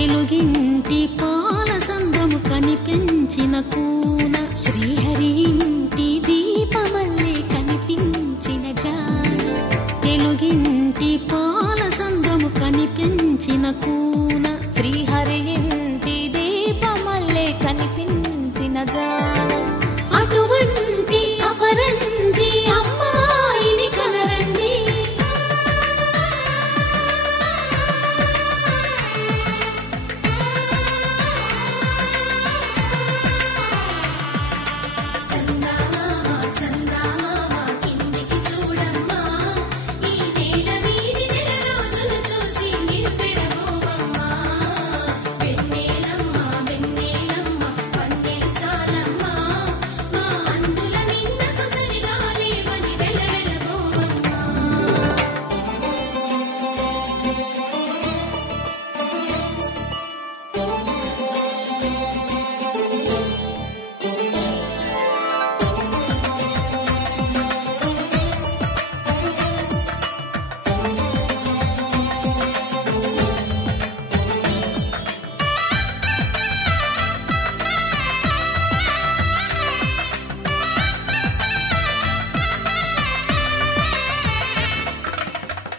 తెలుగింటి పాల సంద్రము కనిపించిన కూన శ్రీహరి ఇంటి దీపమల్లే కనిపించిన జాన తెలుగింటి పాల సంద్రము కనిపించిన కూన శ్రీహరి ఇంటి దీపమల్లే కనిపించిన జాన అటువంటి అపరంజి అమ్మాయిని కనరండి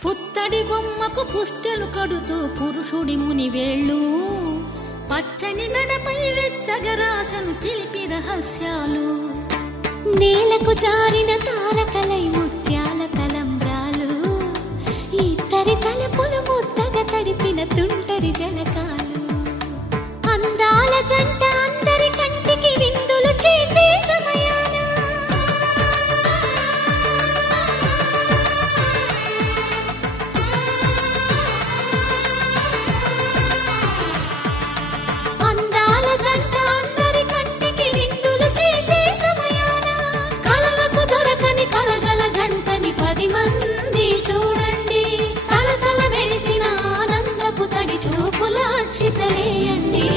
పుత్తడి బొమ్మకు పుస్తెలు కడుతూ పురుషుడి ముని వేళ్ళు పచ్చని మెడపై వెచ్చగరాసను చిలిపి రహస్యాలు నేలకు జారిన తారకలై ముత్యాల తలంబ్రాలు ఇద్దరి తలపులు ముద్దగా తడిపిన తుంటరి జలకాలు అందాల జంట అందరి కంటికి విందులు చేసే సమయాన అందాల జంట అందరి కంటికి విందులు చేసే సమయాన కలలకు దొరకని కలగల జంటని 10 మంది చూడండి తలతల మెరిసిన ఆనందపు తడి చూపుల అక్షితలేయండి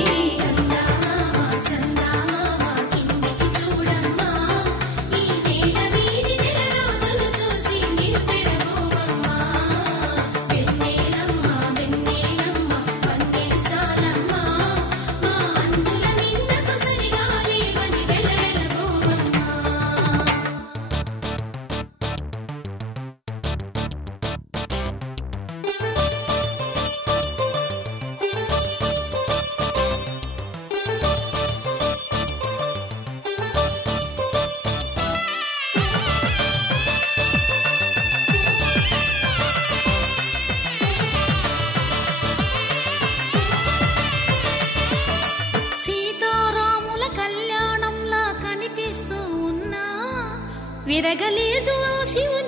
సీతారాముల కళ్యాణంలా కనిపిస్తూ ఉన్నా విరగలేదు శివుని